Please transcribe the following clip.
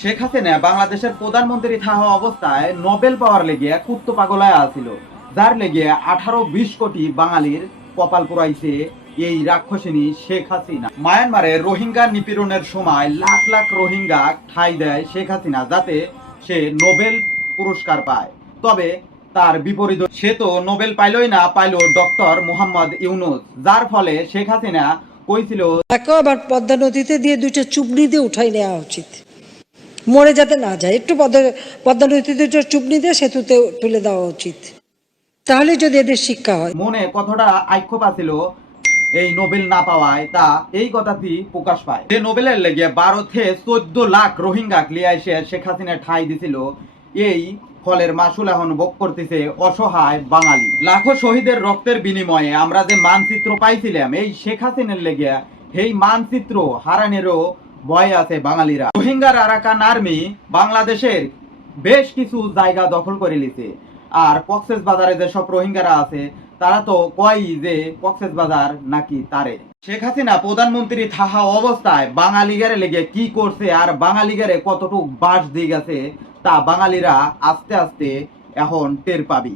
শেখ হাসিনা বাংলাদেশের প্রধানমন্ত্রী থাকা অবস্থায় নোবেল পাওয়ার লেগে কুত্ত পাগলায় আছিল, যার লেগে 18-20 কোটি বাঙালির কপাল পুরাইছে এই রাক্ষসিনী শেখ হাসিনা। মায়ানমারে রোহিঙ্গা নিপীড়নের সময় লাখ লাখ রোহিঙ্গা ঠাঁই দেয় শেখ হাসিনা, যাতে সে নোবেল পুরস্কার পায়। তবে তার বিপরীত সে তো নোবেল পাইলই না, পাইল ডক্টর মোহাম্মদ ইউনুস, যার ফলে শেখ হাসিনা কইছিল তাকেও আবার পদ্মা নদীতে দিয়ে 2টা চুবড়ি দিয়ে উঠাই নেওয়া উচিত, মরে যাতে না যায়। একটু পদ্মা নদীতে 2টা চুবড়ি দিয়ে সেতুতে তুলে দেওয়া উচিত, তাহলে যদি এদের শিক্ষা হয়। মনে কতটা আক্ষেপ আছিল এই নোবেল না পাওয়ায়, তা এই কথাটি প্রকাশ পায় যে নোবেলের লেগে 12-14 লাখ রোহিঙ্গা লিয়ে এসে শেখ হাসিনা ঠাঁই দিছিল। এই ফলের মাসুল এখন ভোগ করতেছে অসহায় বাঙালি। লাখো শহীদের রক্তের বিনিময়ে আমরা যে মানচিত্র পাইছিলাম এই শেখ হাসিনার লেগে, এই মানচিত্র হারানেরও ভয় আছে বাঙালিরা। রোহিঙ্গার আরাকান আর্মি বাংলাদেশের বেশ কিছু জায়গা দখল করে নিছে। আর কক্সেস বাজারে যেসব রোহিঙ্গারা আছে তারা তো কয় যে কক্সেস বাজার নাকি তারে। শেখ হাসিনা প্রধানমন্ত্রী থাকা অবস্থায় বাঙালিগারে লেগে কি করছে আর বাঙালিগারে কতটুক বাস দিয়ে গেছে তা বাঙালিরা আস্তে আস্তে এখন টের পাবি।